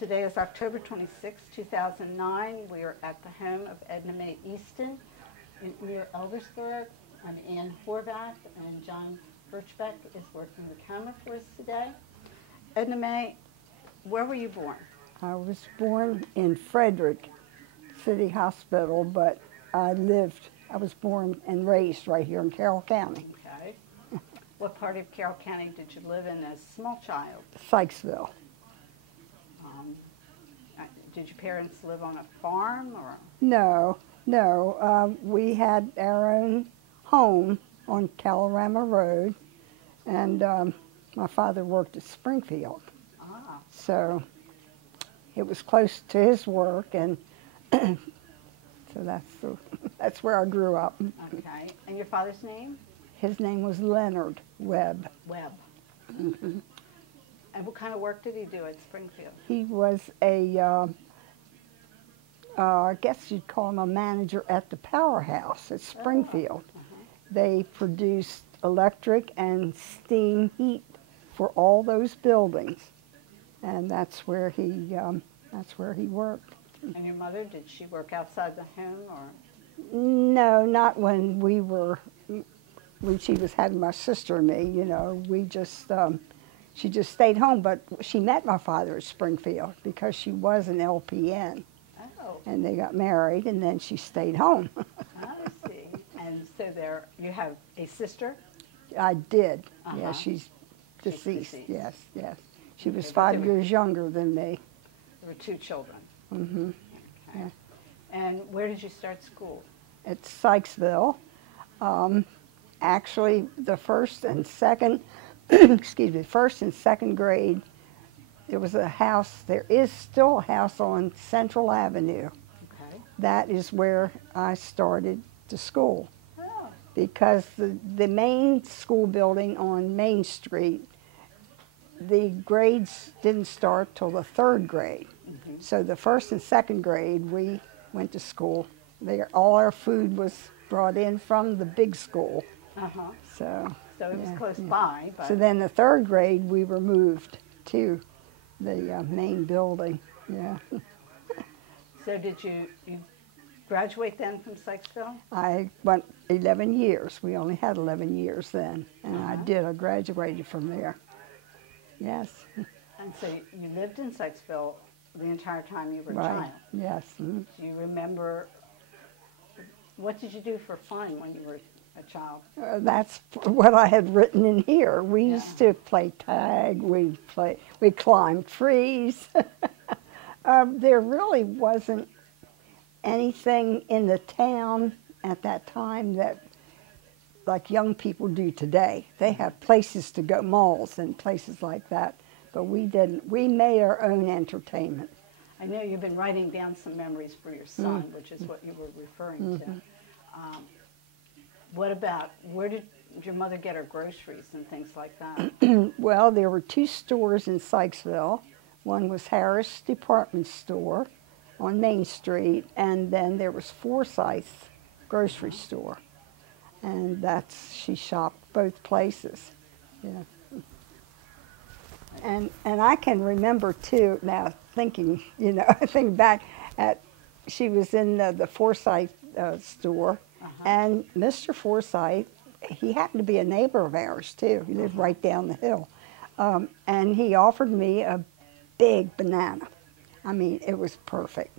Today is October 26, 2009. We are at the home of Ednamae Easton near Eldersburg. I'm Ann Horvath, and John Birchbeck is working the camera for us today. Ednamae, where were you born? I was born in Frederick City Hospital, but I was born and raised right here in Carroll County. Okay. What part of Carroll County did you live in as a small child? Sykesville. Did your parents live on a farm or? No. We had our own home on Calorama Road, and my father worked at Springfield. Ah. So it was close to his work, and so that's where I grew up. Okay. And your father's name? His name was Leonard Webb. Webb. Mm-hmm. And what kind of work did he do at Springfield? He was I guess you'd call him a manager at the powerhouse at Springfield. Oh. Uh-huh. They produced electric and steam heat for all those buildings, and that's where he worked. And your mother, did she work outside the home or? No, not when she was having my sister and me. You know, she just stayed home. But she met my father at Springfield because she was an LPN. Oh. And they got married, and then she stayed home. I see. And so you have a sister? I did. Uh-huh. Yeah, she's deceased. Yes. She was Okay, 5 years younger than me. There were 2 children. Mm-hmm. Okay. Yeah. And where did you start school? At Sykesville. Actually, the first and second, first and second grade, there is still a house on Central Avenue. Okay. That is where I started the school. Oh. Because the main school building on Main Street, the grades didn't start till the 3rd grade. Mm-hmm. So the first and second grade, we went to school there. All our food was brought in from the big school. Uh-huh. So it was close by. But... So then the 3rd grade, we were moved to the main building. Yeah. So did you graduate then from Sykesville? I went 11 years. We only had 11 years then, and Uh-huh. I graduated from there. Yes. And so you lived in Sykesville the entire time you were a Right. child? Yes. Mm-hmm. Do you remember, what did you do for fun when you were a child? That's what I had written in here. We used to play tag. We climbed trees. There really wasn't anything in the town at that time that like young people do today. They have places to go, malls and places like that, but we didn't. We made our own entertainment. I know you've been writing down some memories for your son, which is what you were referring to. What about, where did your mother get her groceries and things like that? Well, there were 2 stores in Sykesville. One was Harris Department Store on Main Street, and then there was Forsyth's grocery store. And she shopped both places. Yeah. And I can remember too, now thinking, thinking back she was in the Forsyth store. Uh-huh. And Mr. Forsyth, he happened to be a neighbor of ours too. He lived right down the hill. And he offered me a big banana. I mean, it was perfect.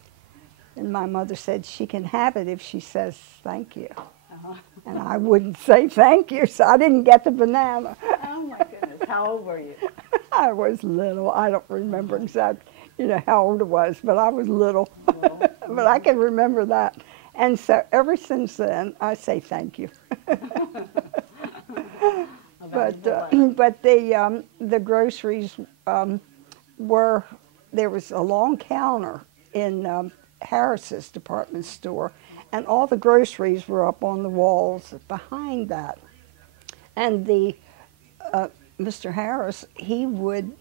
And my mother said she can have it if she says thank you. Uh-huh. And I wouldn't say thank you, so I didn't get the banana. Oh my goodness, how old were you? I was little. I don't remember exactly, how old I was, but I was little. But I can remember that. And so ever since then, I say thank you. But the groceries there was a long counter in Harris's department store, and all the groceries were up on the walls behind that. And Mr. Harris, he would,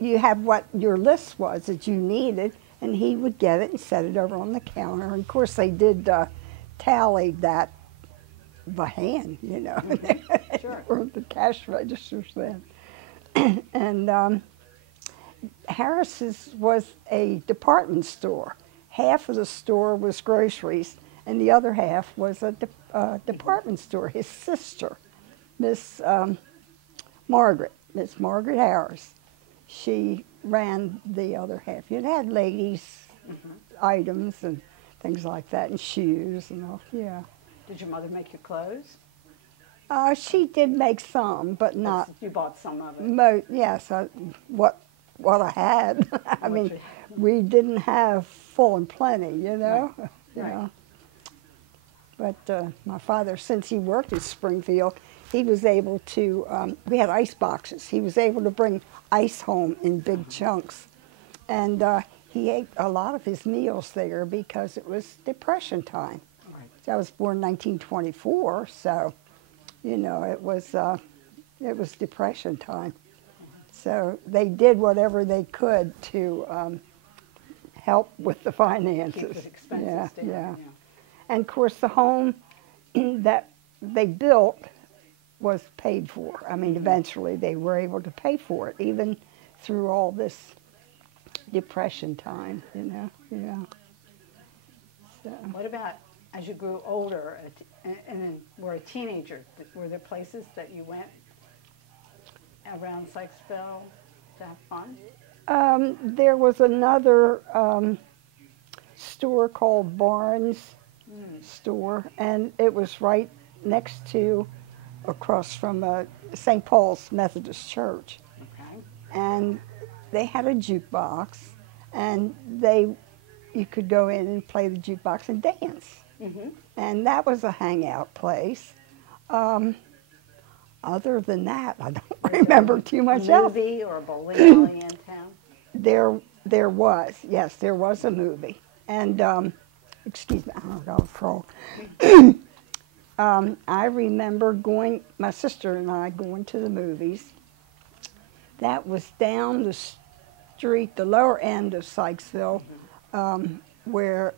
you have what your list was that you needed, and he would get it and set it over on the counter. And of course, they did tally that by hand, Sure. Or the cash registers then. And Harris's was a department store. Half of the store was groceries, and the other half was a department store. His sister, Miss Miss Margaret Harris, she ran the other half. It had ladies' items and things like that, and shoes and all. Yeah. Did your mother make your clothes? She did make some, but not. You bought some of it. Yes, what I had. I mean, we didn't have full and plenty, you know. Right. You Right. know. But my father, since he worked at Springfield, he was able to. We had ice boxes. He was able to bring ice home in big chunks, and he ate a lot of his meals there because it was Depression time. Right. So I was born in 1924, so you know it was Depression time. So they did whatever they could to help with the finances. Keep the expenses down. Yeah. And of course, the home that they built was paid for. I mean, eventually they were able to pay for it, even through all this Depression time, you know. Yeah. So. What about as you grew older and then were a teenager? Were there places that you went around Sykesville to have fun? There was another store called Barnes Store, and it was right next to, across from St. Paul's Methodist Church. Okay. And they had a jukebox, and you could go in and play the jukebox and dance. And that was a hangout place. Other than that, I don't remember too much else. A movie or a bowling alley in town? There was, yes, there was a movie. And, excuse me, I got a frog. I remember my sister and I going to the movies. That was down the street, the lower end of Sykesville, where,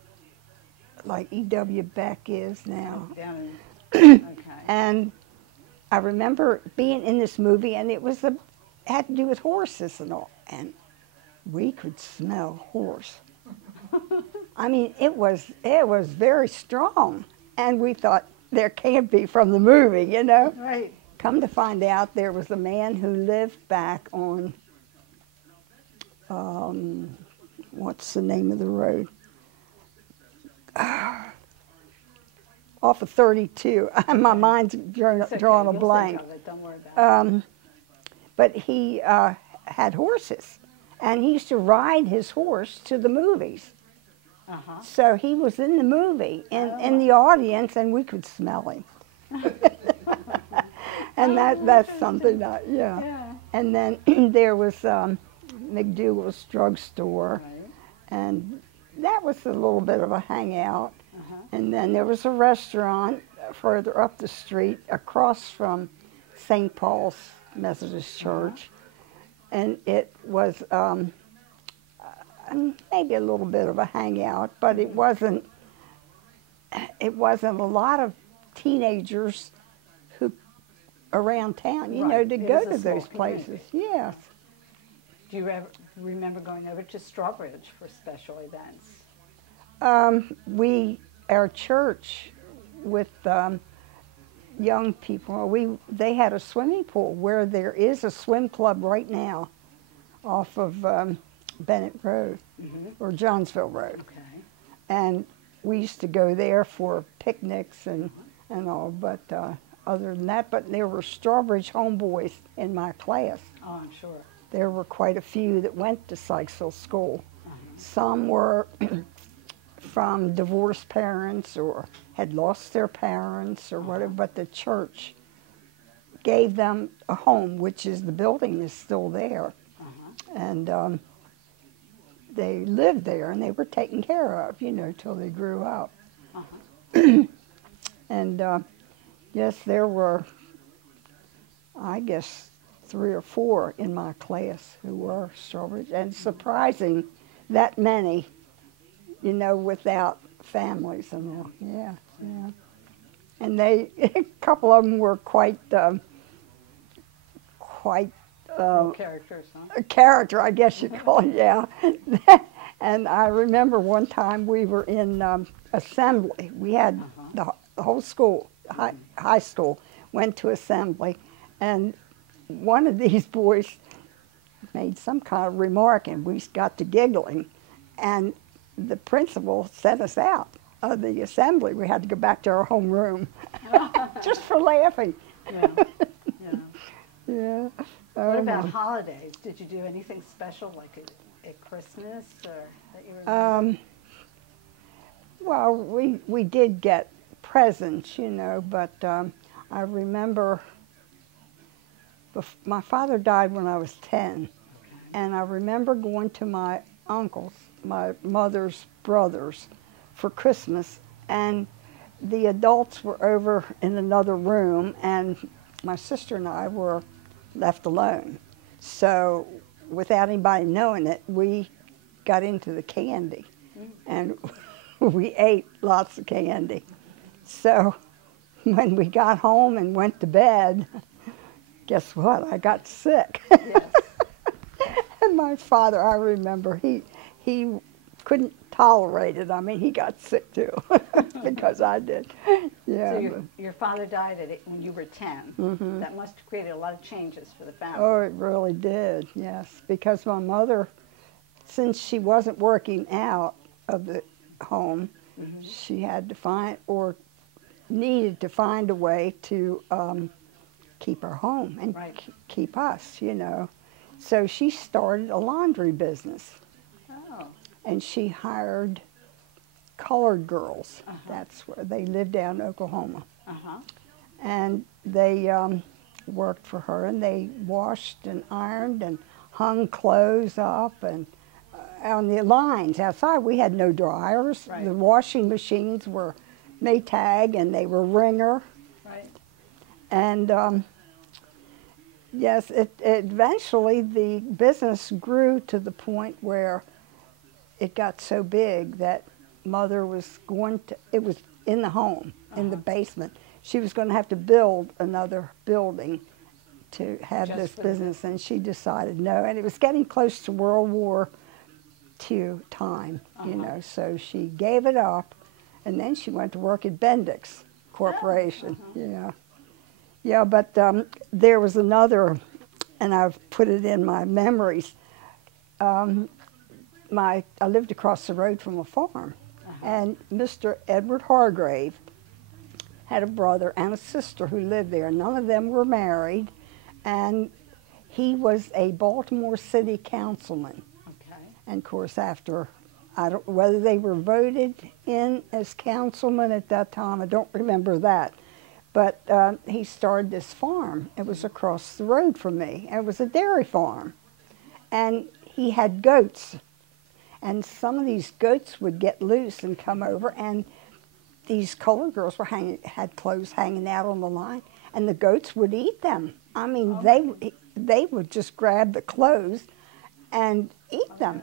like, E.W. Beck is now. Okay. And I remember being in this movie, and it had to do with horses and all, and we could smell horse. I mean, it was very strong, and we thought there can't be from the movie, you know. Right. Come to find out, there was a man who lived back on what's the name of the road? Off of 32. My mind's drawing a blank. Think of it. Don't worry about it. But he had horses, and he used to ride his horse to the movies. So he was in the movie, in the audience, and we could smell him. And that's something that, yeah. And then there was McDougal's drugstore, and that was a little bit of a hangout. And then there was a restaurant further up the street across from St. Paul's Methodist Church, and it was maybe a little bit of a hangout, but it wasn't a lot of teenagers who around town, you know, to go to those places. Yes. Do you ever remember going over to Strawbridge for special events? Our church with young people, they had a swimming pool where there is a swim club right now off of Bennett Road or Johnsville Road. Okay. And we used to go there for picnics and all, but other than that, but there were Strawbridge homeboys in my class. Oh, I'm sure. There were quite a few that went to Sykesville School. Some were from divorced parents or had lost their parents or whatever, but the church gave them a home, which is the building is still there. And they lived there, and they were taken care of, you know, till they grew up. And yes, there were, I guess, 3 or 4 in my class who were Strawbridge, and surprising that many, you know, without families and all. Yeah. And a couple of them were quite Little characters, huh? a character, I guess you'd call it, yeah. And I remember one time we were in assembly. We had the whole school, high school, went to assembly, and one of these boys made some kind of remark, and we got to giggling, and the principal sent us out of the assembly. We had to go back to our homeroom just for laughing. Yeah, yeah. Yeah. What about holidays? Did you do anything special, like at Christmas, or that you remember? Well, we did get presents, you know, but I remember my father died when I was 10, and I remember going to my uncle's, my mother's brothers, for Christmas, and the adults were over in another room, and my sister and I were left alone. So without anybody knowing it, we got into the candy, and we ate lots of candy. So when we got home and went to bed, guess what? I got sick. Yes. And my father, I remember, he couldn't tolerate it. I mean, he got sick too, because I did. Yeah. So your father died when you were 10. Mm-hmm. That must have created a lot of changes for the family. Oh, it really did, yes. Because my mother, since she wasn't working out of the home, she had to find, or needed to find a way to keep her home and keep us, you know. So she started a laundry business. Oh. And she hired colored girls. That's where they lived down in Oklahoma. And they worked for her, and they washed and ironed and hung clothes up, and on the lines outside. We had no dryers. Right. The washing machines were Maytag, and they were Ringer. Right. And yes, eventually the business grew to the point where it got so big that Mother was going to, it was in the home, in the basement. She was going to have to build another building to have Just this for business, and she decided no. And it was getting close to World War II time, you know, so she gave it up, and then she went to work at Bendix Corporation. Yeah. Yeah, but there was another, and I've put it in my memories. I lived across the road from a farm, and Mr. Edward Hargrave had a brother and a sister who lived there. None of them were married, and he was a Baltimore City councilman. Okay. And of course, after, I don't, whether they were voted in as councilmen at that time, I don't remember that. But he started this farm. It was across the road from me. It was a dairy farm, and he had goats. And some of these goats would get loose and come over, and these colored girls were had clothes hanging out on the line, and the goats would eat them. I mean, they would just grab the clothes and eat them.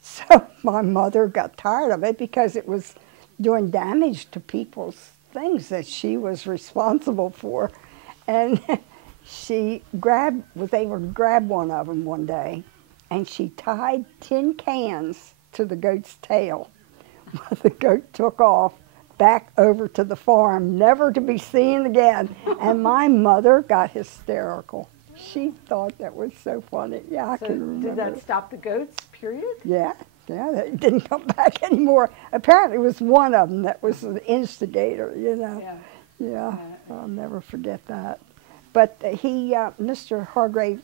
So my mother got tired of it because it was doing damage to people's things that she was responsible for, and she was able to grab one of them one day, and she tied tin cans to the goat's tail. The goat took off back over to the farm, never to be seen again. And my mother got hysterical. She thought that was so funny. Yeah, I can remember. Did that stop the goats, period? Yeah, they didn't come back anymore. Apparently it was one of them that was the instigator, you know. Yeah, I'll never forget that. But Mr. Hargrave,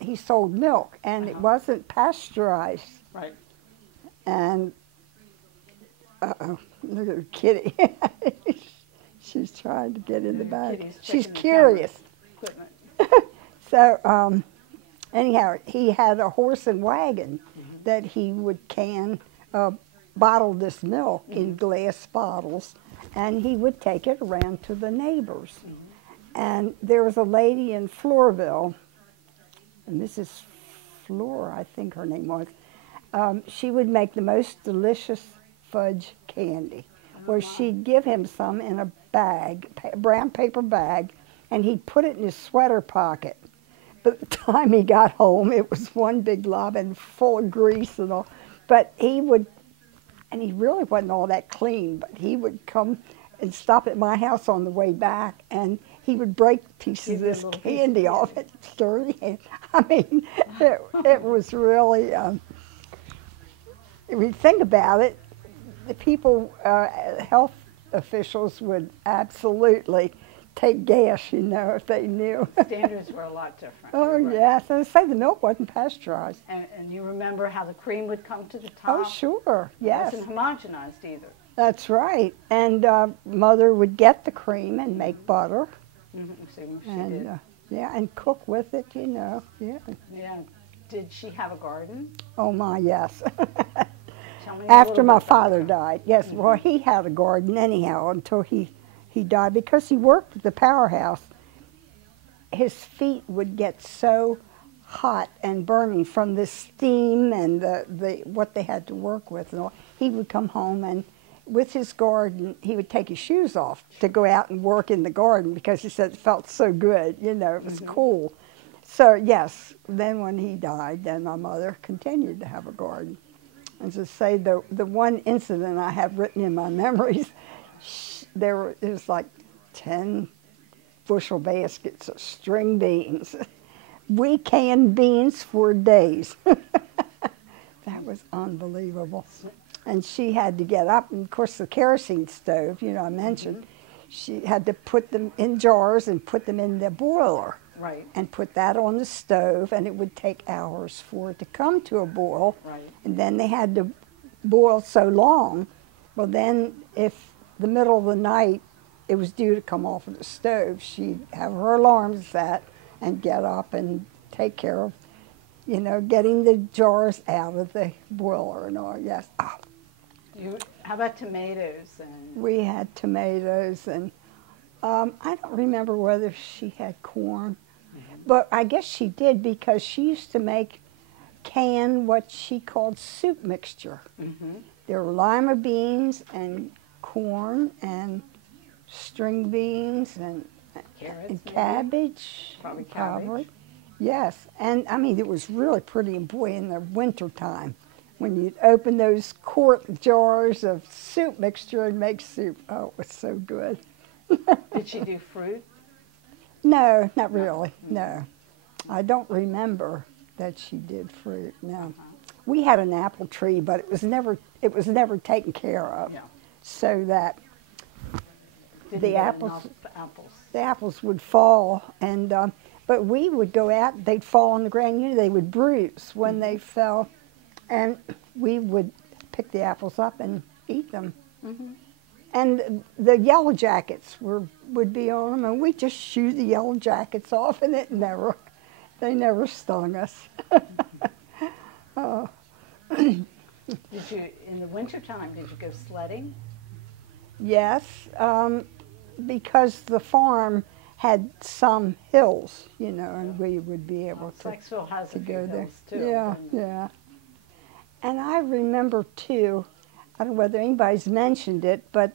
he sold milk, and it wasn't pasteurized. Right. And, look at her kitty. She's trying to get in the bag. She's curious. So, anyhow, he had a horse and wagon that he would bottle this milk in glass bottles, and he would take it around to the neighbors. And there was a lady in Flourville, Mrs. Floor, I think her name was. She would make the most delicious fudge candy, where she'd give him some in a bag, brown paper bag, and he'd put it in his sweater pocket. by the time he got home, it was one big lob and full of grease and all. But he would, and he really wasn't all that clean, but he would come and stop at my house on the way back, and he would break pieces of this candy off it, dirty. And I mean, it was really, if you think about it, the people, health officials would absolutely take gas, you know, if they knew. Standards were a lot different. Oh, right? yes. And say the milk wasn't pasteurized. And you remember how the cream would come to the top? Oh, sure. Yes. It wasn't homogenized either. That's right. And Mother would get the cream and make butter. Mm-hmm. So she And did. yeah, and cook with it, you know. Yeah. Yeah. Did she have a garden? Oh, my, yes. Tell me a After little my bit about father that. died. Yes, well, he had a garden anyhow until he died, because he worked at the powerhouse. His feet would get so hot and burning from the steam and the what they had to work with and all. He would come home, and with his garden, he would take his shoes off to go out and work in the garden, because he said it felt so good, you know, it was cool. So yes, then when he died, then my mother continued to have a garden. And to say the one incident I have written in my memories, there was like 10 bushel baskets of string beans. We canned beans for days. That was unbelievable. And she had to get up, and of course the kerosene stove, you know, I mentioned, she had to put them in jars and put them in the boiler. Right. And put that on the stove, and it would take hours for it to come to a boil. Right. And then they had to boil so long. Well, then if the middle of the night it was due to come off of the stove, she'd have her alarm set and get up and take care of, you know, getting the jars out of the boiler and all. Yes. Oh, How about tomatoes? And we had tomatoes, and I don't remember whether she had corn. But I guess she did, because she used to make what she called soup mixture. Mm-hmm. There were lima beans and corn and string beans and Carrots, maybe? cabbage. Probably cabbage. Yes, and I mean, it was really pretty. And boy, in the winter time, when you'd open those quart jars of soup mixture and make soup, oh, it was so good. Did she do fruit? No, not really, no. I don't remember that she did fruit, no. We had an apple tree, but it was never taken care of. Yeah. So that Didn't the get apples, enough apples. the apples would fall, and but we would go out, they'd fall on the ground, you know, they would bruise when they fell, and we would pick the apples up and eat them. Mm-hmm. And the yellow jackets would be on them, and we'd just shoo the yellow jackets off, and they never stung us. Oh. Did you, in the wintertime, did you go sledding? Yes, because the farm had some hills, you know, and we would be able Sykesville has to a few go there. hills, too. Yeah, and yeah. And I remember, too, I don't know whether anybody's mentioned it, but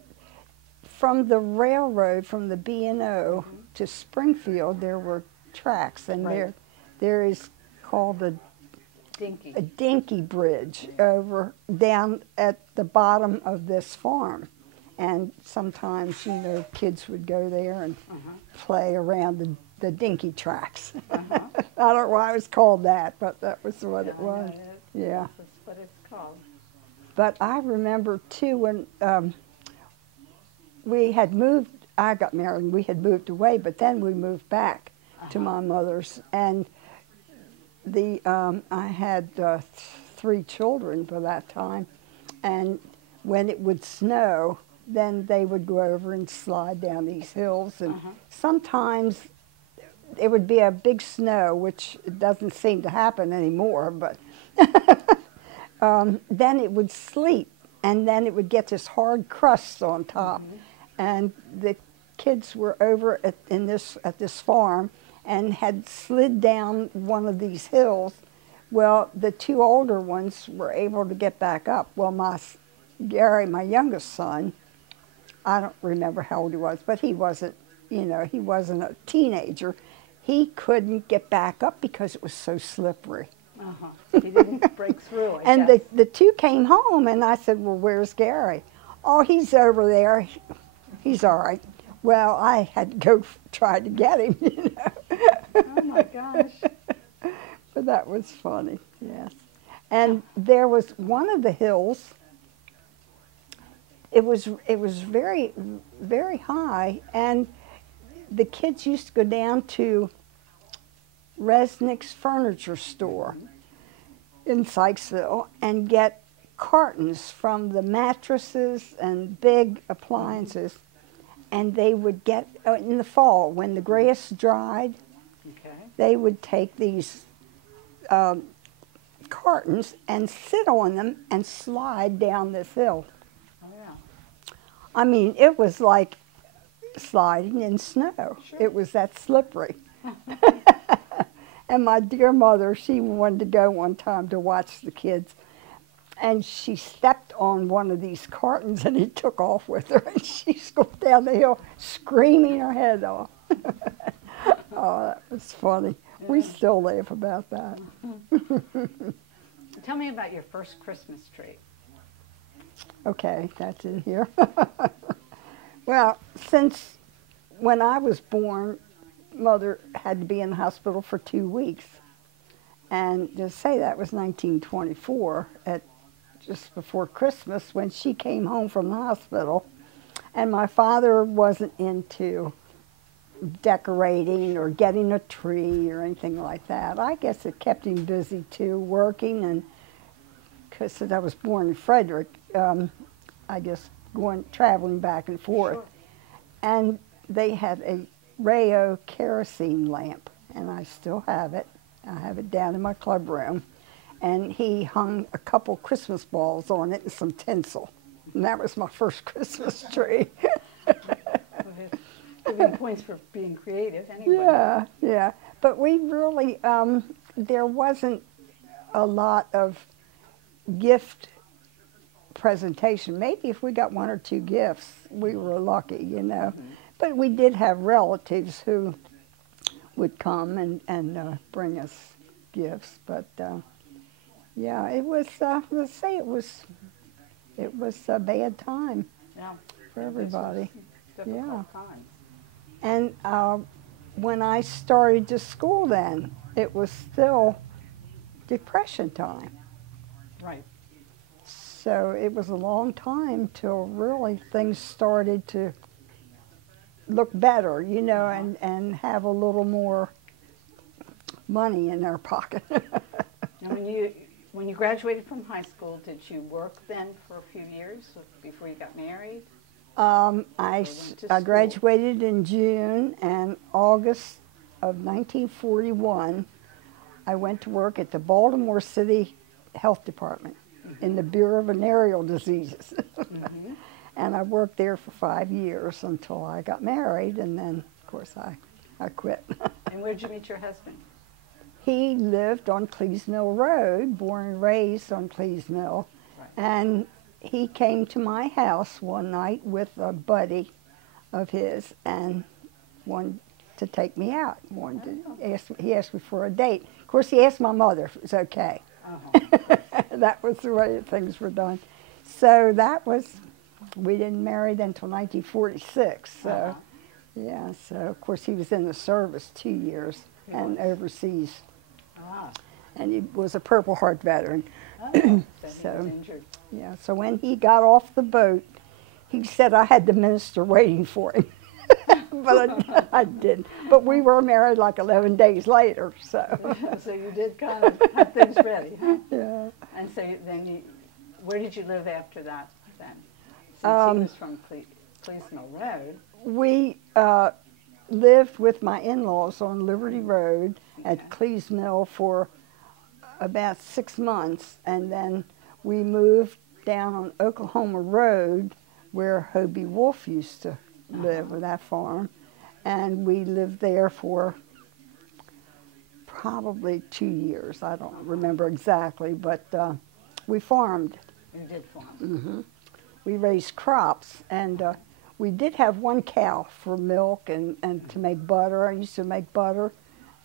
from the railroad, from the B&O to Springfield, there were tracks, and Right. there is called a Dinky. dinky bridge over down at the bottom of this farm. And sometimes, you know, kids would go there and play around the dinky tracks. I don't know why it was called that, but that was what it was. Yeah. That's what it's called. But I remember, too, when we had moved, I got married and we had moved away, but then we moved back to my mother's. And I had 3 children by that time. And when it would snow, then they would go over and slide down these hills. And sometimes it would be a big snow, which doesn't seem to happen anymore, but then it would sleet, and then it would get this hard crust on top. And the kids were over at this farm and had slid down one of these hills. Well, the 2 older ones were able to get back up. Well, Gary, my youngest son, I don't remember how old he was, but he wasn't, you know, he wasn't a teenager. he couldn't get back up because it was so slippery. Uh-huh. He didn't break through, I And guess. the two came home, and I said, well, where's Gary? Oh, he's over there. He's all right. Well, I had to go try to get him, you know. Oh, my gosh. But that was funny, yes. And there was one of the hills, it was very, very high, and the kids used to go down to Resnick's furniture store in Sykesville and get cartons from the mattresses and big appliances, and they would get, in the fall, when the grass dried, Okay. they would take these cartons and sit on them and slide down this hill. Oh, yeah. I mean, it was like sliding in snow. Sure. It was that slippery. And my dear mother, she wanted to go one time to watch the kids, and she stepped on one of these cartons and it took off with her, and she scooped down the hill screaming her head off. Oh, that was funny. Yeah. We still laugh about that. Tell me about your first Christmas tree. Okay, that's in here. Well, since when I was born, Mother had to be in the hospital for 2 weeks. And to say that was 1924, at just before Christmas, when she came home from the hospital. And my father wasn't into decorating or getting a tree or anything like that. I guess it kept him busy too, working, and because since I was born in Frederick, I guess traveling back and forth. Sure. And they had a Rayo kerosene lamp, and I still have it. I have it down in my club room. And he hung a couple Christmas balls on it and some tinsel. And that was my first Christmas tree. Giving points for being creative anyway. Yeah, yeah. But we really, there wasn't a lot of gift presentation. Maybe if we got 1 or 2 gifts, we were lucky, you know. Mm-hmm. But we did have relatives who would come and bring us gifts. But yeah, it was, let's say it was a bad time, yeah, for everybody. Difficult times. And when I started to school then, it was still Depression time. Right. So it was a long time till really things started to look better, you know, and have a little more money in our pocket. And when you graduated from high school, did you work then for a few years before you got married? I graduated in June, and August of 1941, I went to work at the Baltimore City Health Department in the Bureau of Venereal Diseases. Mm-hmm. And I worked there for 5 years until I got married, and then, of course, I quit. And where did you meet your husband? He lived on Cleves Mill Road, born and raised on Cleves Mill. Right. And he came to my house one night with a buddy of his and wanted to take me out. He asked me for a date. Of course, he asked my mother if it was okay. Uh-huh. That was the way things were done. So that was, we didn't marry then until 1946. So, uh-huh. Yeah, so of course he was in the service 2 years and overseas. Ah. And he was a Purple Heart veteran. Oh, so he was injured. Yeah, so when he got off the boat, he said I had the minister waiting for him. But I didn't. But we were married like 11 days later, so. So you did kind of have things ready, huh? Yeah. And so then where did you live after that then? Since he was from Cleves Mill Road. We lived with my in-laws on Liberty Road at Cleves Mill for about 6 months, and then we moved down on Oklahoma Road where Hobie Wolf used to live with that farm, and we lived there for probably 2 years. I don't remember exactly, but we farmed. You did farm. Mm-hmm. We raised crops, and we did have 1 cow for milk and to make butter. I used to make butter,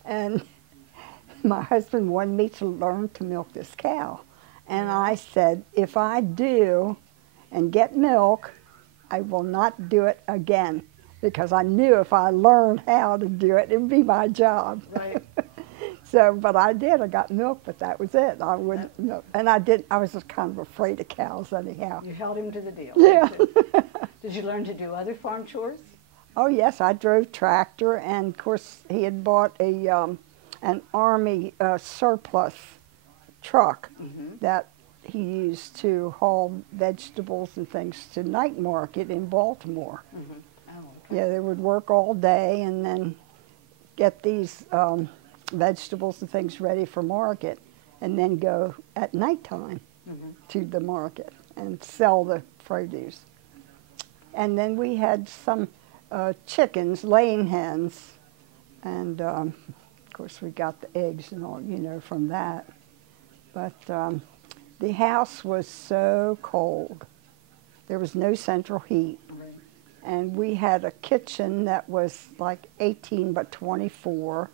And my husband wanted me to learn to milk this cow. And I said, if I do and get milk, I will not do it again. Because I knew if I learned how to do it, it would be my job. Right. So, but I did. I got milk, but that was it. I wouldn't milk. And I didn't. I was just kind of afraid of cows anyhow. You held him to the deal. Yeah. Did you learn to do other farm chores? Oh yes, I drove tractor, and of course he had bought an Army surplus truck that he used to haul vegetables and things to night market in Baltimore. Oh, okay. Yeah, they would work all day and then get these vegetables and things ready for market, and then go at nighttime to the market and sell the produce. And then we had some chickens, laying hens, and of course we got the eggs and all, you know, from that. But the house was so cold. There was no central heat. Right. And we had a kitchen that was like 18 by 24,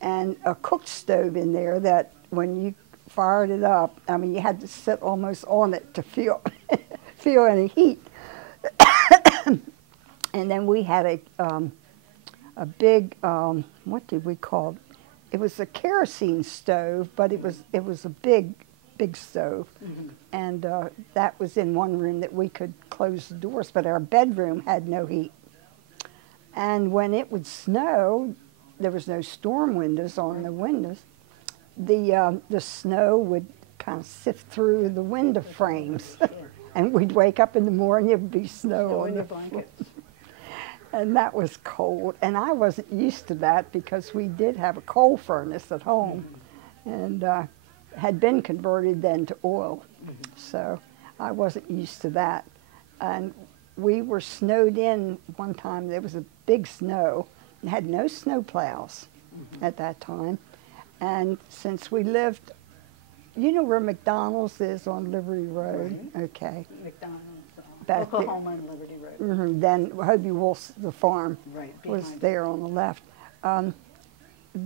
and a cook stove in there that when you fired it up, I mean, you had to sit almost on it to feel feel any heat. And then we had a big, what did we call it? It was a kerosene stove, but it was a big stove. And that was in one room that we could close the doors, but our bedroom had no heat. And when it would snow, there was no storm windows on the windows. The snow would kind of sift through the window frames. And we'd wake up in the morning, it would be snow on in the your blankets. And that was cold. And I wasn't used to that because we did have a coal furnace at home and had been converted then to oil. So I wasn't used to that. And we were snowed in one time. There was a big snow. It had no snow plows at that time. And since we lived, you know where McDonald's is on Liberty Road? Right. Okay. McDonald's, Back there. Oklahoma and Liberty Road. Then Hobie Wolf's, the farm, Right, was behind there on the left. The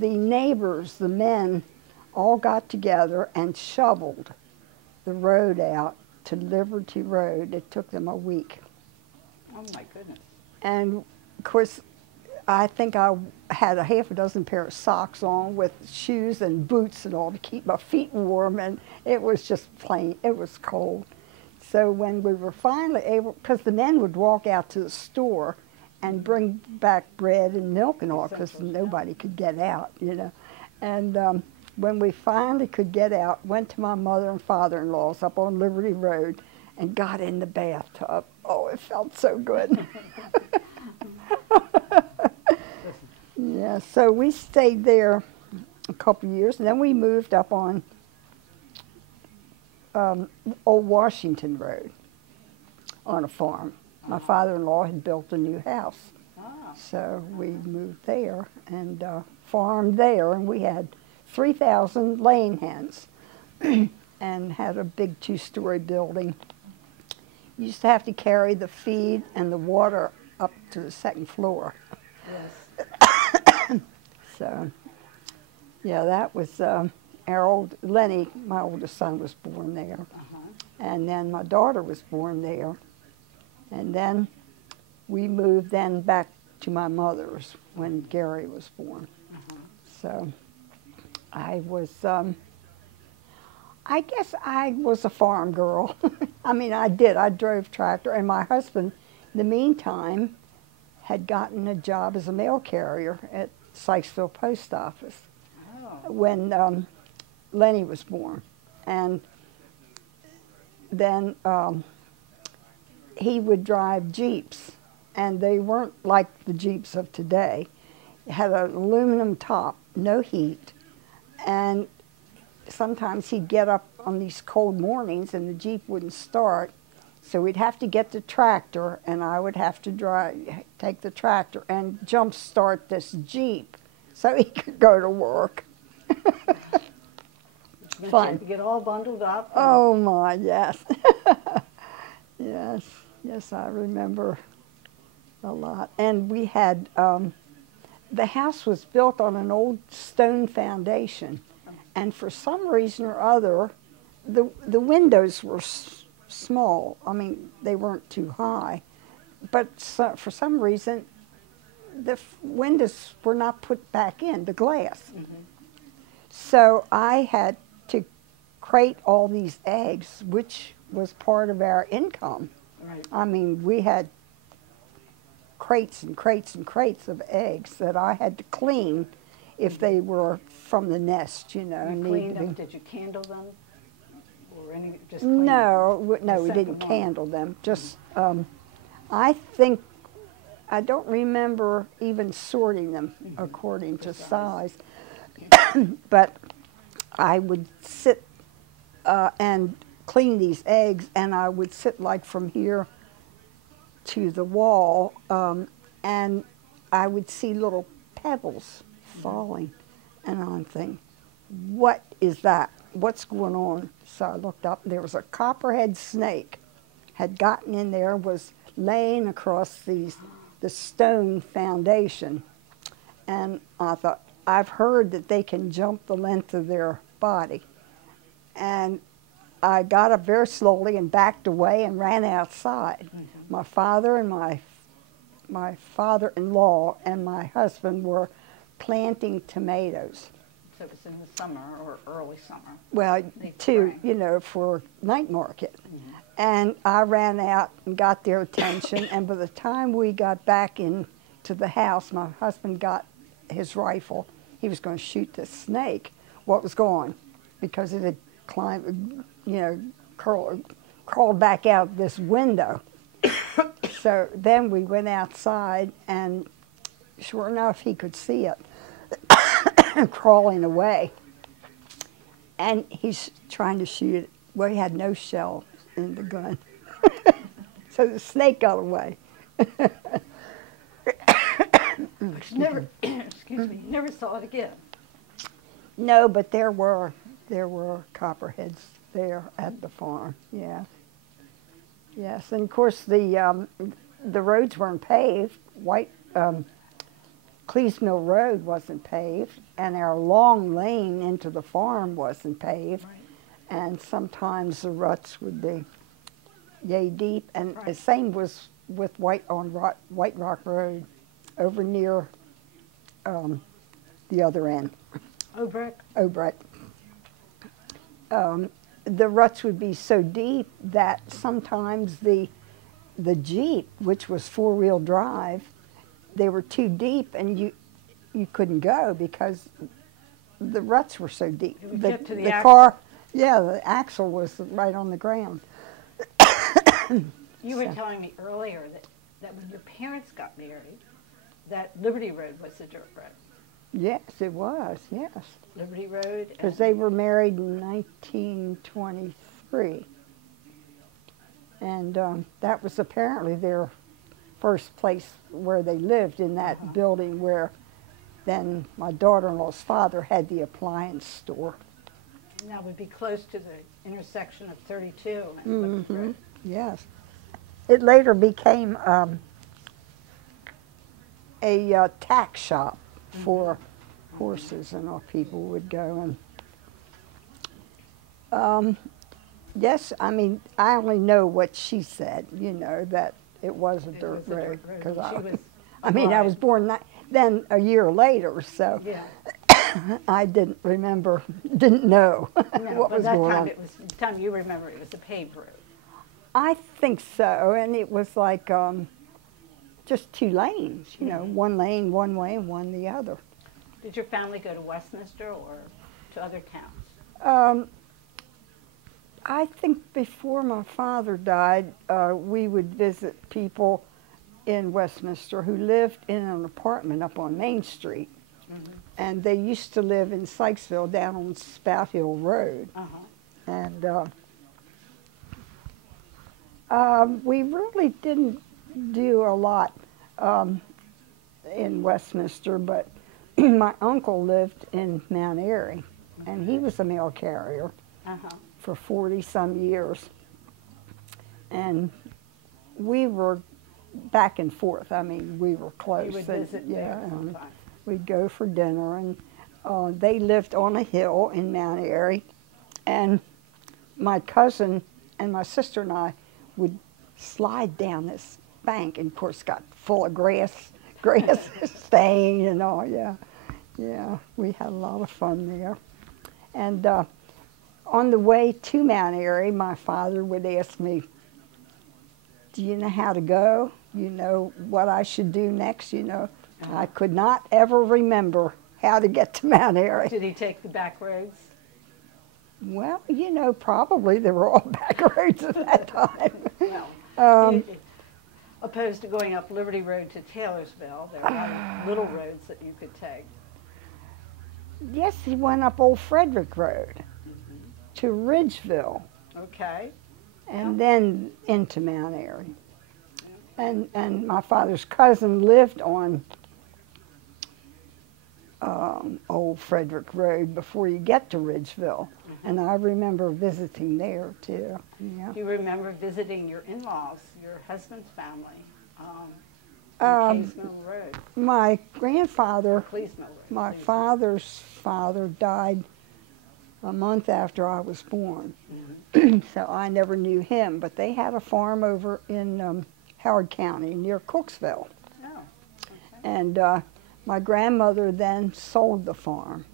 neighbors, the men, all got together and shoveled the road out to Liberty Road. It took them a week. Oh my goodness. And of course, I think I had a half a dozen pair of socks on with shoes and boots and all to keep my feet warm, and it was just plain, it was cold. So when we were finally able, because the men would walk out to the store and bring back bread and milk and all, because nobody could get out, you know. And when we finally could get out, went to my mother and father-in-law's up on Liberty Road and got in the bathtub. Oh, it felt so good. Yeah, so we stayed there a couple of years, and then we moved up on Old Washington Road on a farm. My father-in-law had built a new house, so we moved there and farmed there, and we had 3,000 laying hens and had a big two-story building. You used to have to carry the feed and the water up to the second floor. Yes. So, yeah, that was Lenny, my oldest son, was born there. And then my daughter was born there. And then we moved then back to my mother's when Gary was born. So I was, I guess I was a farm girl. I mean, I drove tractor, and my husband, in the meantime, had gotten a job as a mail carrier at Sykesville Post Office when Lenny was born. And then he would drive Jeeps, and they weren't like the Jeeps of today. It had an aluminum top, no heat, and sometimes he'd get up on these cold mornings and the Jeep wouldn't start, so we'd have to get the tractor, and I would have to take the tractor and jump start this Jeep so he could go to work. Fun. You get all bundled up. Oh my, yes. Yes, I remember a lot. And we had the house was built on an old stone foundation, and for some reason or other, the windows were small. I mean, they weren't too high, but for some reason, the windows were not put back in, the glass. So I had to crate all these eggs, which was part of our income. Right. I mean, we had crates and crates and crates of eggs that I had to clean if they were from the nest, you know. You cleaned them? Did you candle them? Or any, just clean them? No, we didn't candle them. Just, I think, I don't remember even sorting them according to size. But I would sit and clean these eggs, and I would sit like from here to the wall, and I would see little pebbles falling, and I'm thinking, what is that? What's going on? So I looked up, and there was a copperhead snake had gotten in there, was laying across the stone foundation, and I thought, I've heard that they can jump the length of their body. And I got up very slowly and backed away and ran outside. My father and my father-in-law and my husband were planting tomatoes. So it was in the summer or early summer? Well, you know, for night market. And I ran out and got their attention, and by the time we got back into the house, my husband got his rifle. He was going to shoot the snake. What was gone? Because it had climbed, you know, crawled back out this window. So then we went outside, and sure enough, he could see it crawling away. And he's trying to shoot it. Well, he had no shell in the gun. So the snake got away. Never, excuse me, never saw it again. No, but there were copperheads there at the farm. Yeah. Yes, and of course the roads weren't paved. Cleves Mill Road wasn't paved, and our long lane into the farm wasn't paved. Right. And sometimes the ruts would be yay deep, and Right. the same was with White Rock Road, over near the other end. Obrecht. The ruts would be so deep that sometimes the Jeep, which was four-wheel drive, they were too deep, and you couldn't go because the ruts were so deep. It would get to the car, yeah, the axle was right on the ground. You were telling me earlier that when your parents got married, that Liberty Road was a dirt road. Yes, it was, yes. Liberty Road. Because they were married in 1923. And that was apparently their first place where they lived, in that building where then my daughter-in-law's father had the appliance store. And that would be close to the intersection of 32 and Liberty Road. Yes. It later became a tack shop for horses, and all people would go and yes, I mean, I only know what she said, you know, that it was a dirt road, because I mean, I was born then a year later, so Yeah. I didn't remember, didn't know what was going on. It was the time you remember it was a paved road. I think so, and it was like just two lanes, you know, one lane one way and one the other. Did your family go to Westminster or to other towns? I think before my father died, we would visit people in Westminster who lived in an apartment up on Main Street. And they used to live in Sykesville down on Spout Hill Road. And we really didn't do a lot in Westminster, but my uncle lived in Mount Airy, and he was a mail carrier for 40-some years. And we were back and forth. I mean, we were close. You would visit there sometimes. we'd go for dinner, and they lived on a hill in Mount Airy, and my cousin and my sister and I would slide down this bank, and of course got full of grass staying and all. Yeah, we had a lot of fun there. And on the way to Mount Airy, my father would ask me, "Do you know how to go? You know what I should do next?" I could not ever remember how to get to Mount Airy. Did he take the back roads? Well, probably they were all back roads at that time. Well, opposed to going up Liberty Road to Taylorsville, there are a lot of little roads that you could take. Yes, he went up Old Frederick Road to Ridgeville. Okay. And then into Mount Airy. And my father's cousin lived on Old Frederick Road before you get to Ridgeville. And I remember visiting there too. Yeah. Do you remember visiting your in-laws, your husband's family, on Case Mill Road? My grandfather, Cleese Mill Road. my father's father died a month after I was born. So I never knew him, but they had a farm over in Howard County near Cooksville. Oh, okay. And my grandmother then sold the farm,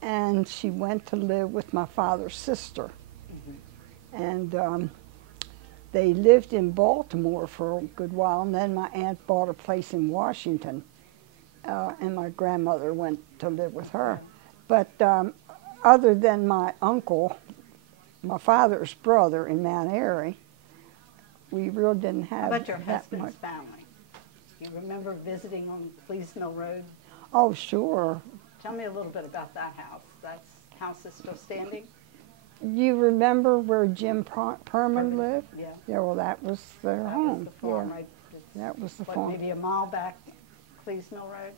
and she went to live with my father's sister. And they lived in Baltimore for a good while, and then my aunt bought a place in Washington, and my grandmother went to live with her. But other than my uncle, my father's brother in Mount Airy, we really didn't have How about your that husband's much. family? Do you remember visiting on Cleese Mill Road? Oh, sure. Tell me a little bit about that house. That house is still standing? You remember where Jim Perman lived? Yeah. Yeah, well, that was their That home. was the farm, yeah. right? That was the What, farm. maybe a mile back Cleese Mill Road,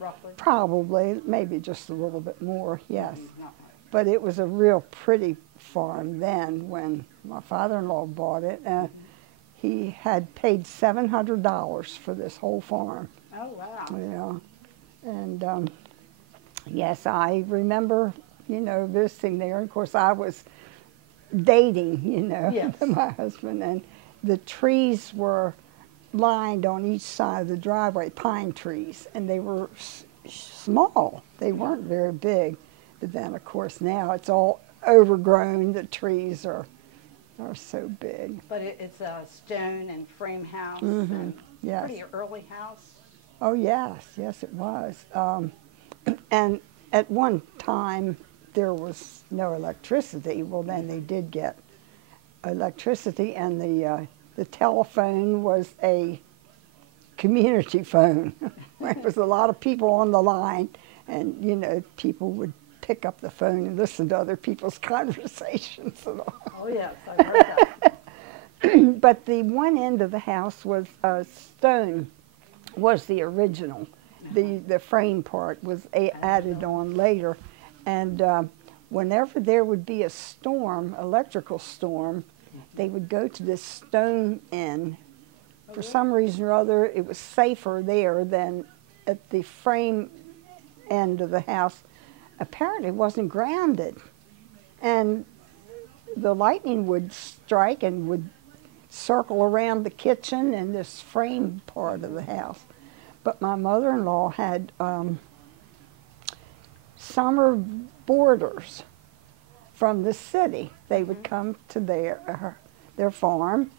roughly? Probably, maybe just a little bit more, yes. Not much. But it was a real pretty farm then when my father-in-law bought it. He had paid $700 for this whole farm. Oh, wow. Yeah. And yes, I remember, visiting there. Of course, I was dating, Yes. my husband. And the trees were lined on each side of the driveway, pine trees. And they were small. They weren't very big. But then, of course, now it's all overgrown. The trees are so big. But it's a stone and frame house. Mhm, And yes. Pretty early house. Oh, yes, it was. And at one time, there was no electricity. Well, then they did get electricity, and the telephone was a community phone. There was a lot of people on the line, and, people would pick up the phone and listen to other people's conversations and all. Oh, yes, I heard that. But the one end of the house was stone, was the original. The frame part was added on later. And whenever there would be a storm, electrical storm, they would go to this stone end. For some reason or other, it was safer there than at the frame end of the house. Apparently it wasn't grounded. And the lightning would strike and would circle around the kitchen and this frame part of the house. But my mother-in-law had summer boarders from the city. They would come to their farm.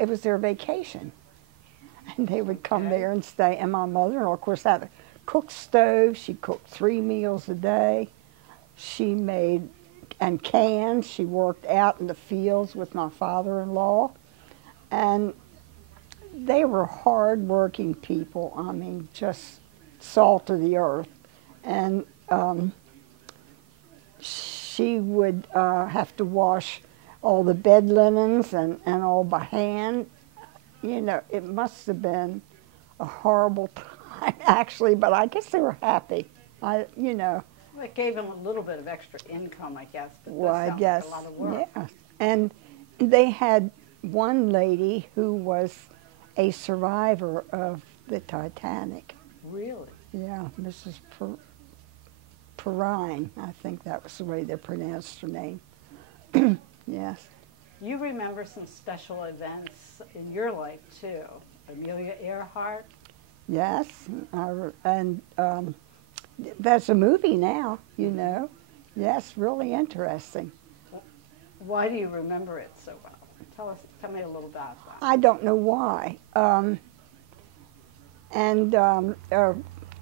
It was their vacation. And they would come there and stay. And my mother-in-law, of course, had a cook stove. She cooked 3 meals a day. She made and canned. She worked out in the fields with my father-in-law. And they were hard-working people. I mean, just salt of the earth. And she would have to wash all the bed linens and all by hand. It must have been a horrible time, actually, but I guess they were happy. Well, it gave them a little bit of extra income, I guess. But Well, I guess, like a lot of work. yeah. And they had one lady who was a survivor of the Titanic. Really? Yeah, Mrs. Perrine, I think that was the way they pronounced her name. Yes. You remember some special events in your life too. Amelia Earhart. Yes, and that's a movie now, you know. Yes, really interesting. Why do you remember it so well? Tell me a little about that. I don't know why.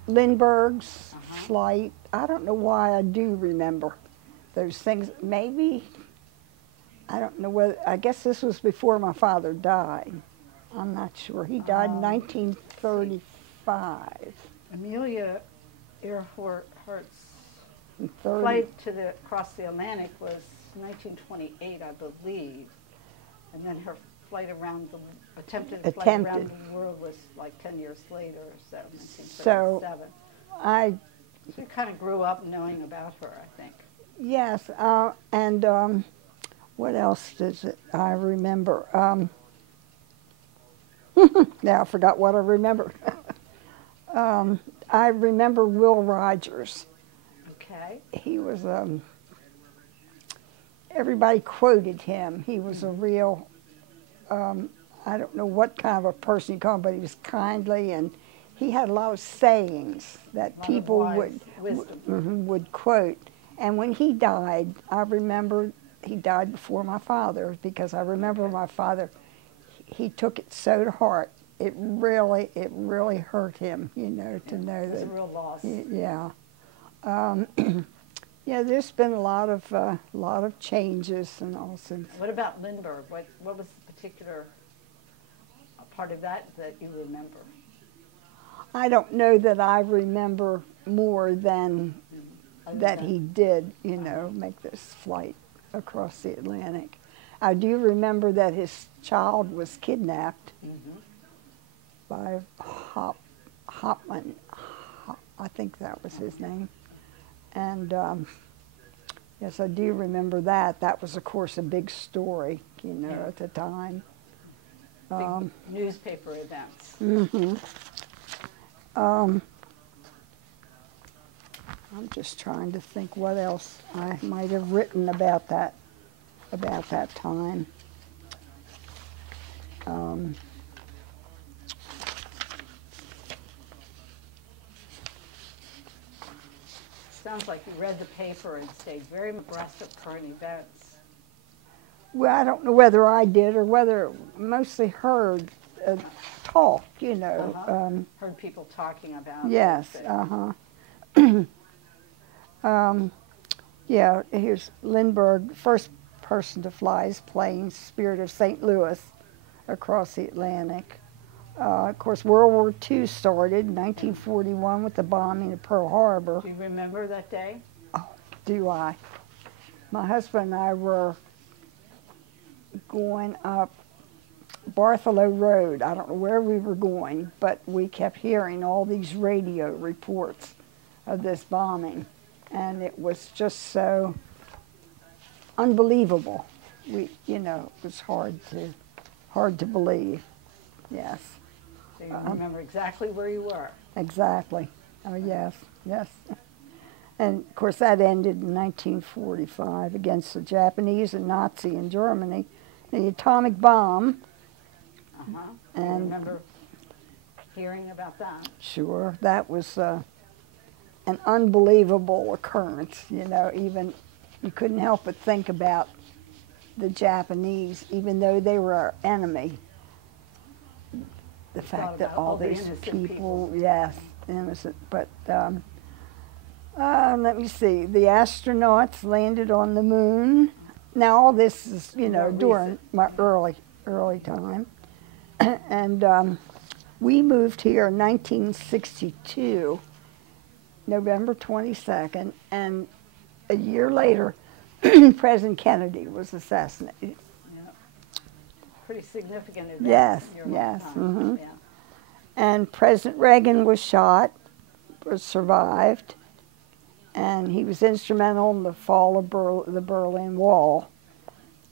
Lindbergh's flight, I don't know why I do remember those things. Maybe, I don't know whether, I guess this was before my father died. I'm not sure. He died in 1935. Amelia Earhart's flight across the Atlantic was 1928, I believe. And then her flight around attempted flight around the world was like 10 years later or so, 1937. So you kind of grew up knowing about her, I think. Yes, what else does I remember? Now I forgot what I remember. I remember Will Rogers. Okay. He was, everybody quoted him. He was a real, I don't know what kind of a person you call him, but he was kindly, and he had a lot of sayings that people would quote. And when he died, I remember he died before my father, because I remember my father, he took it so to heart. It really hurt him, you know, to know that. It was a real loss. Yeah. Yeah, there's been a lot of changes and all since. What about Lindbergh? What was the particular part of that you remember? I don't know that I remember more than that he did, you know, make this flight across the Atlantic. I do remember that his child was kidnapped by Hopman. I think that was his name. And yes, I do remember that. That was, of course, a big story, you know, at the time. Big newspaper events. I'm just trying to think what else I might have written about that time. Sounds like you read the paper and stayed very abreast of current events. Well, I don't know whether I did or whether mostly heard talk, you know. Heard people talking about yes, it. Yeah, here's Lindbergh, first person to fly his plane, Spirit of St. Louis, across the Atlantic. Of course, World War II started in 1941 with the bombing of Pearl Harbor. Do you remember that day? Oh, do I? My husband and I were going up Bartholomew Road. I don't know where we were going, but we kept hearing all these radio reports of this bombing, and it was just so unbelievable. You know, it was hard to believe. Yes. So you remember exactly where you were? Exactly. Oh, yes, yes. And, of course, that ended in 1945 against the Japanese and Nazi in Germany. The atomic bomb. And I remember hearing about that. Sure. That was an unbelievable occurrence, you know. Even you couldn't help but think about the Japanese, even though they were our enemy. The fact that all these people, yes, innocent. But let me see. The astronauts landed on the moon. Now all this is, you know, during my early time, and we moved here in 1962, November 22nd, and a year later, President Kennedy was assassinated. Pretty significant event. Yes, yes. Yeah. And President Reagan was shot, survived, and he was instrumental in the fall of the Berlin Wall.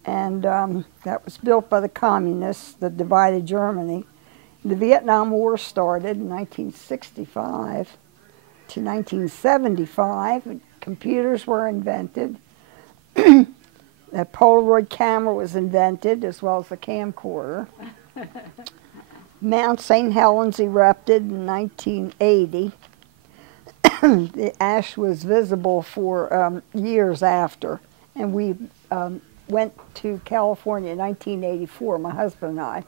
And that was built by the communists that divided Germany. The Vietnam War started in 1965, to 1975. Computers were invented. The Polaroid camera was invented, as well as the camcorder. Mount St. Helens erupted in 1980. The ash was visible for years after, and we went to California in 1984, my husband and I,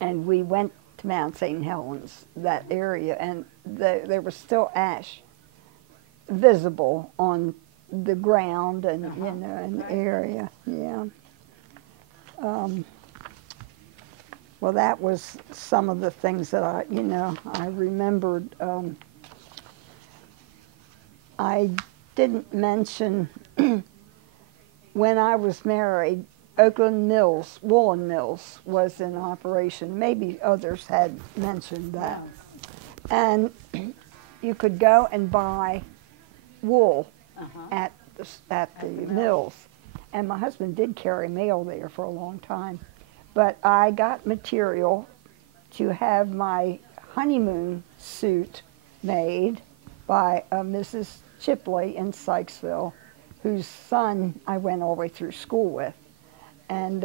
and we went to Mount St. Helens, that area, and there was still ash visible on the ground and you know, in the area. Yeah. Well, that was some of the things that I remembered. I didn't mention when I was married, Oakland Mills, woolen mills, was in operation. Maybe others had mentioned that. And you could go and buy wool at the mills. And my husband did carry mail there for a long time. But I got material to have my honeymoon suit made by Mrs. Chipley in Sykesville, whose son I went all the way through school with. And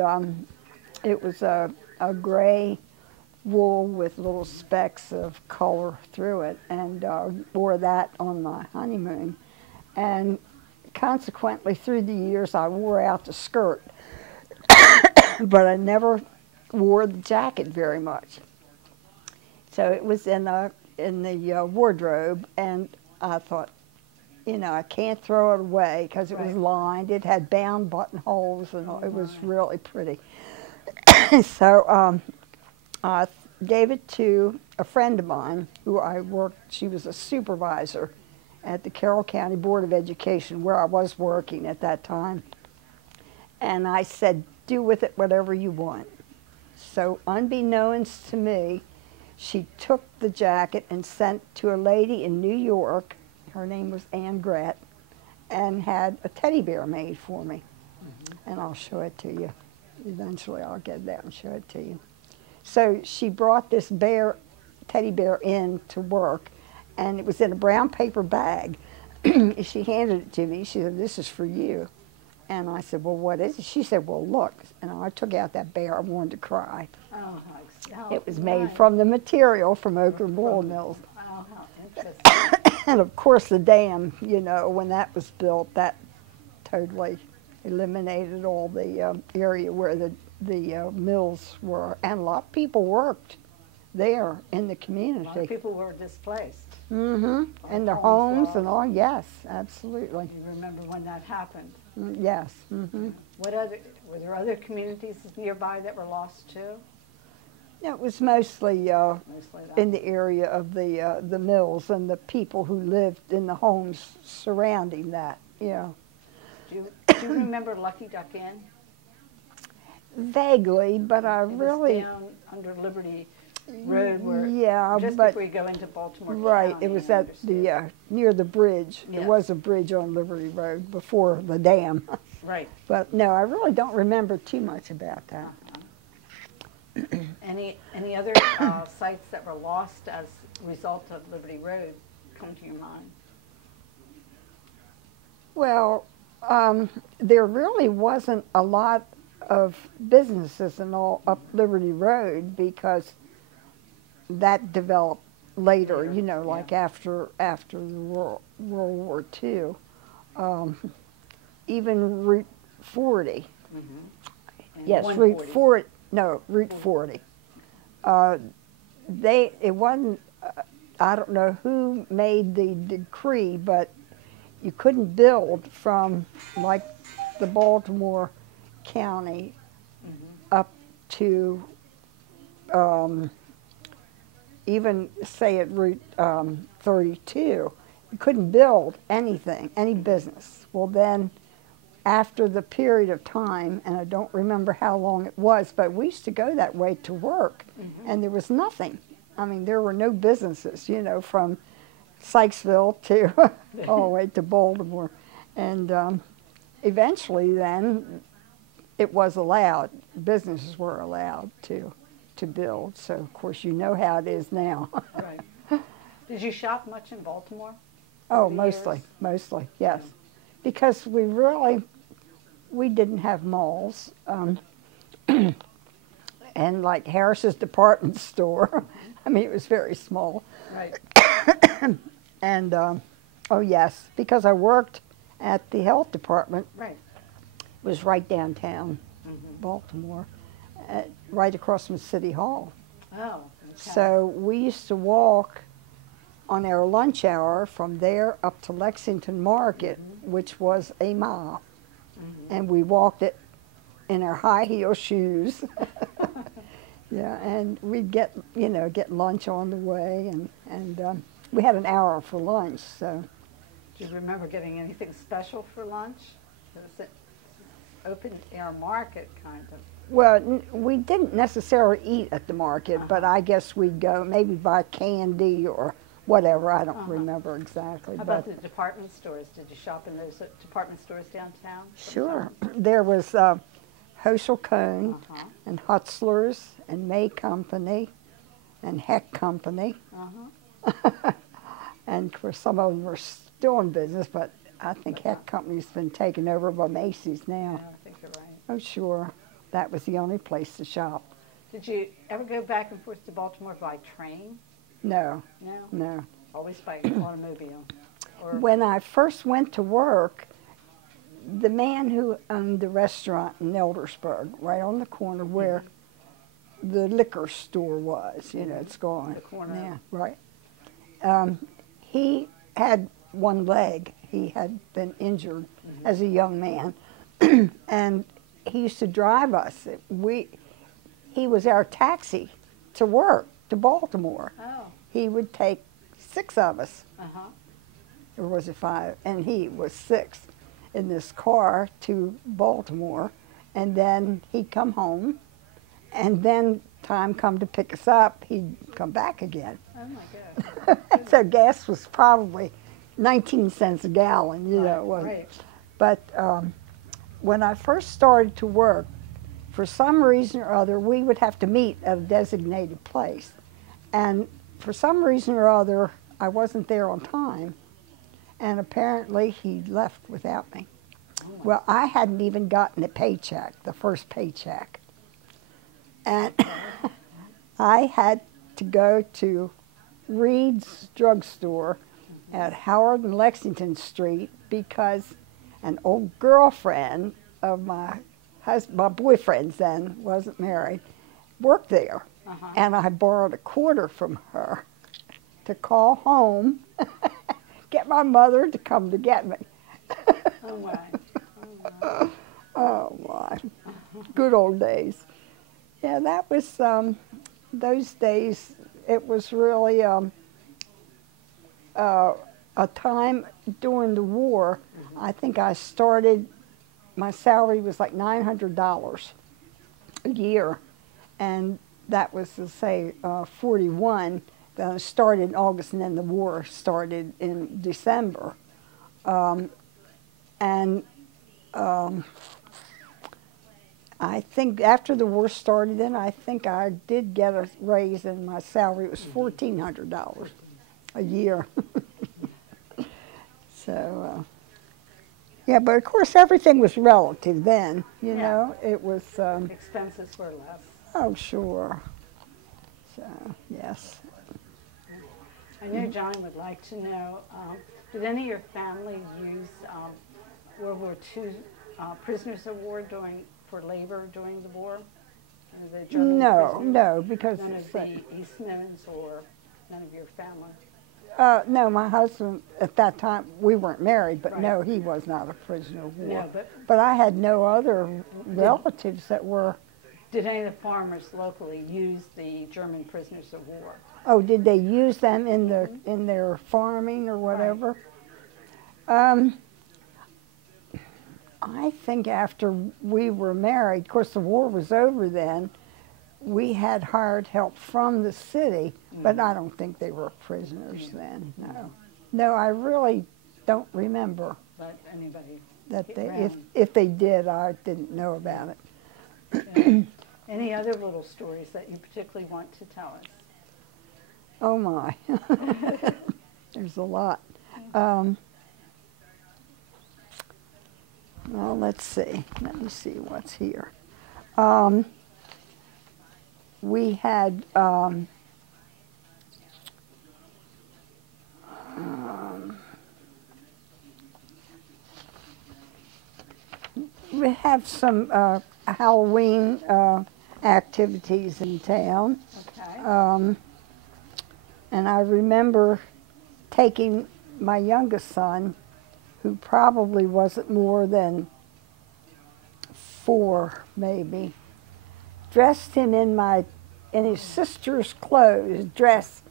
it was a gray wool with little specks of color through it, and wore that on my honeymoon. And consequently, through the years, I wore out the skirt, but I never wore the jacket very much. So it was in the wardrobe, and I thought, you know, I can't throw it away because it was lined. It had bound buttonholes, and it was really pretty. So I gave it to a friend of mine who I worked. She was a supervisor at the Carroll County Board of Education, where I was working at that time. And I said, do with it whatever you want. So unbeknownst to me, she took the jacket and sent to a lady in New York. Her name was Ann Grett, and had a teddy bear made for me. And I'll show it to you. Eventually I'll get that and show it to you. So she brought this teddy bear in to work, and it was in a brown paper bag. She handed it to me. She said, this is for you. And I said, well, what is it? She said, well, look. And I took out that bear. I wanted to cry. Oh, how it was made from the material from Oakland Wool Mills. Oh, how interesting. And of course the dam, you know, when that was built, that totally eliminated all the area where the mills were. And a lot of people worked there in the community. A lot of people were displaced. And their homes and all, yes, absolutely. You remember when that happened? Yes. Were there other communities nearby that were lost too? It was mostly in the area of the mills and the people who lived in the homes surrounding that. Yeah. Do you remember Lucky Duck Inn? Vaguely, but I really. It was down under Liberty Road, where just but before you go into Baltimore right, County, it was at the near the bridge. Yes. There was a bridge on Liberty Road before the dam. Right. But no, I really don't remember too much about that. Any other sites that were lost as a result of Liberty Road come to your mind? Well, there really wasn't a lot of businesses and all up Liberty Road, because that developed later, you know, like after the World War II. Even Route 40. Yes, Route 40. No, Route 40. It wasn't, I don't know who made the decree, but you couldn't build from like the Baltimore County up to even say at Route 32. You couldn't build anything, any business. Well then, after the period of time, and I don't remember how long it was, but we used to go that way to work, and there was nothing. I mean, there were no businesses, you know, from Sykesville to all the way to Baltimore. And eventually then, it was allowed, businesses were allowed to build. So, of course, you know how it is now. Right. Did you shop much in Baltimore? Oh, over the mostly, years? mostly, yes. Because we didn't have malls. And like Harris's department store, I mean, it was very small. Right. And, oh yes, because I worked at the health department, Right. it was right downtown Baltimore, right across from City Hall. Oh. Okay. So we used to walk on our lunch hour from there up to Lexington Market, which was a mile. And we walked it in our high heel shoes. Yeah, and we'd get lunch on the way, and we had an hour for lunch, so. Do you remember getting anything special for lunch? Was it open air market kind of? Well, we didn't necessarily eat at the market, but I guess we'd go maybe buy candy or whatever. I don't remember exactly. How about the department stores? Did you shop in those department stores downtown? Sure. There was Hoschel Cone and Hutzler's and May Company and Heck Company. And of course, some of them were still in business, but I think Heck Company's been taken over by Macy's now. Yeah, I think you're right. Oh, sure. That was the only place to shop. Did you ever go back and forth to Baltimore by train? No, No? no. Always by automobile? Or When I first went to work, the man who owned the restaurant in Eldersburg, right on the corner where the liquor store was, it's gone. The corner. Yeah, right. He had one leg. He had been injured as a young man, and he used to drive us. He was our taxi to work, to Baltimore. Oh. He would take 6 of us, Uh-huh. or was it 5? And he was 6 in this car to Baltimore, and then he'd come home, and then time come to pick us up, he'd come back again. Oh my God. So gas was probably 19 cents a gallon, it wasn't. Right. But when I first started to work, for some reason or other, we would have to meet at a designated place. And for some reason or other, I wasn't there on time. And apparently he left without me. Well, I hadn't even gotten a paycheck, the first paycheck. And I had to go to Reed's drugstore at Howard and Lexington Street because an old girlfriend of my boyfriend's then, wasn't married, worked there. And I borrowed a quarter from her to call home, get my mother to come to get me. Oh my. Oh my, good old days. Yeah, that was, those days, it was really a time during the war. I think I started, my salary was like $900 a year, and that was to say 41. Then I started in August, and then the war started in December. I think after the war started, then I think I did get a raise, and my salary was $1,400 a year. So, yeah, but of course everything was relative then, you know. It was, Expenses were less. oh, sure. So, yes. I know John would like to know, did any of your family use World War II prisoners of war for labor during the war? The German prisoners? No, because None of the Eastmans or none of your family? no, my husband at that time, we weren't married, but Right. no, he was not a prisoner of war. No, But I had no other relatives that were. did any of the farmers locally use the German prisoners of war? Oh, did they use them in their farming or whatever? I think after we were married, of course the war was over then, we had hired help from the city, but I don't think they were prisoners then, no. No, I really don't remember But anybody? that they, around. if they did, I didn't know about it. Yeah. Any other little stories that you particularly want to tell us? Oh my. There's a lot. Well, let's see. Let me see what's here. We had we have some Halloween activities in town. Okay. And I remember taking my youngest son, who probably wasn't more than 4, maybe, dressed him in his sister's clothes, dress,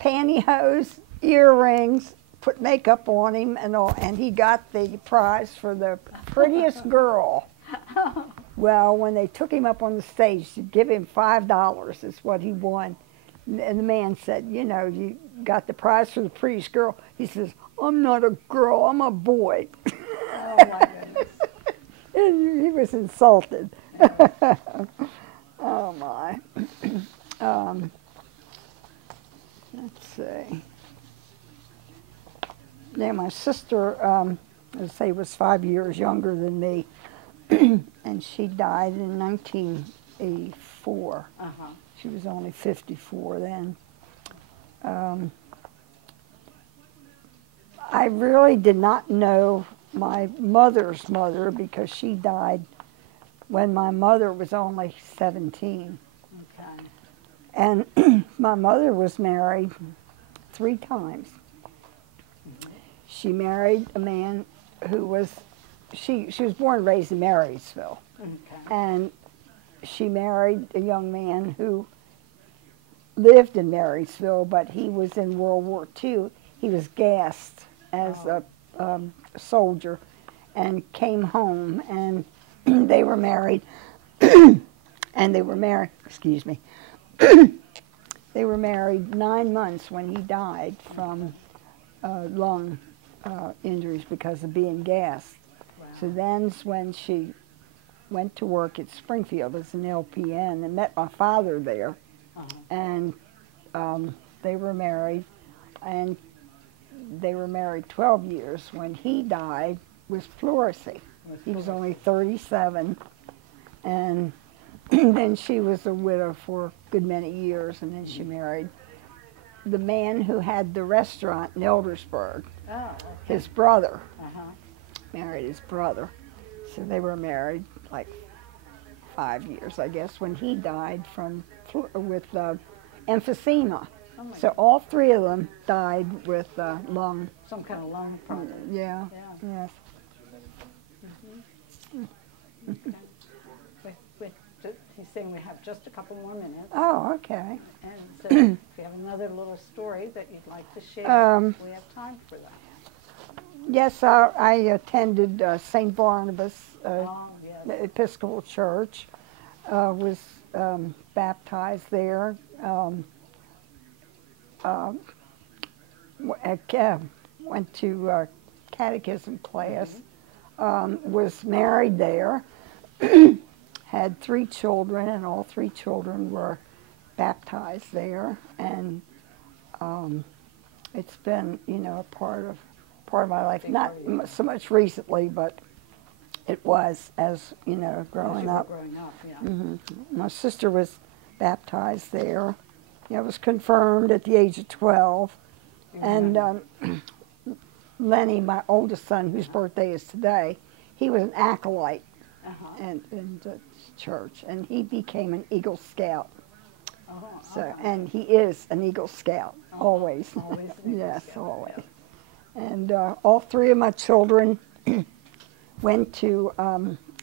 pantyhose, earrings, put makeup on him and all, and he got the prize for the prettiest girl. Well, when they took him up on the stage to give him $5 is what he won. And the man said, you know, you got the prize for the prettiest girl. He says, I'm not a girl, I'm a boy. Oh my goodness. And he was insulted. Oh my. Let's see. Now my sister, let's say, was 5 years younger than me, and she died in 1984. Uh-huh. She was only 54 then. I really did not know my mother's mother because she died when my mother was only 17. Okay. And my mother was married 3 times. She married a man who was, she was born and raised in Marysville. Okay. And she married a young man who lived in Marysville, but he was in World War II. He was gassed as a soldier and came home, and they were married. And they were married, excuse me, they were married 9 months when he died from lung injuries because of being gassed. Wow. So then's when she went to work at Springfield as an LPN and met my father there. And they were married, and they were married 12 years. When he died was pleurisy. He was only 37, and then she was a widow for a good many years, and then she married the man who had the restaurant in Eldersburg, Oh, okay. his brother. Uh-huh. Married his brother. So they were married like 5 years, I guess, when he died with emphysema. Oh my So all 3 of them died with lung. Some kind of lung problem. Yeah. Yeah. Yes. He's saying we have just a couple more minutes. Oh, okay. And so if you have another little story that you'd like to share, we have time for that. Yes, I attended St. Barnabas Oh, yes. Episcopal Church. Was baptized there. Went to catechism class. Was married there. Had 3 children, and all 3 children were baptized there. And it's been, you know, a part of my life. Not so much recently, but it was as, you know, growing up. Growing up, yeah. My sister was baptized there. I was confirmed at the age of 12. And Lenny, my oldest son, whose birthday is today, he was an acolyte in the church, and he became an Eagle Scout. And he is an Eagle Scout, always. Always an Eagle Yes, Scout, always. yes. And all 3 of my children went to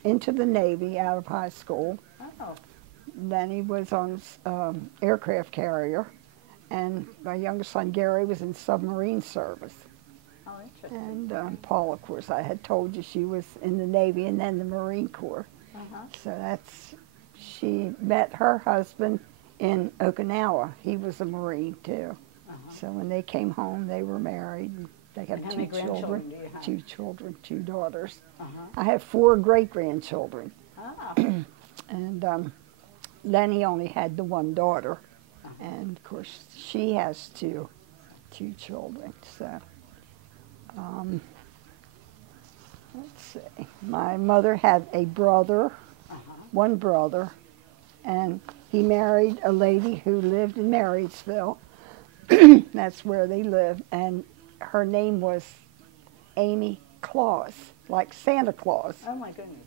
into the Navy out of high school. Oh, Then he was on aircraft carrier, and my youngest son Gary was in submarine service. oh, interesting. And Paula, of course, I had told you she was in the Navy and then the Marine Corps. So she met her husband in Okinawa. He was a Marine too. So when they came home, they were married. They have How 2 many grandchildren children, do you have? 2 children, 2 daughters. Uh-huh. I have 4 great-grandchildren. Ah, And Lenny only had the 1 daughter, And of course, she has two children. So, let's see. My mother had a brother, one brother, and he married a lady who lived in Marysville. That's where they lived, and her name was Amy Claus, like Santa Claus. Oh my goodness.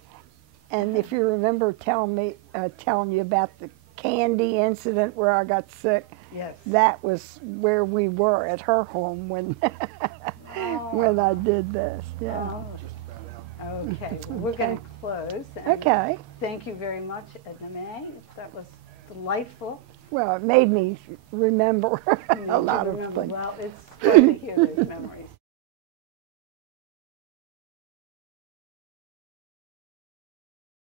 And if you remember telling you about the candy incident where I got sick, Yes. that was where we were at her home when when I did this. Yeah. Oh. Okay, well, we're going to close. And Okay. Thank you very much, Ednamae. That was delightful. Well, it made me remember a lot of Remember, things. well, it's fun to hear those memories.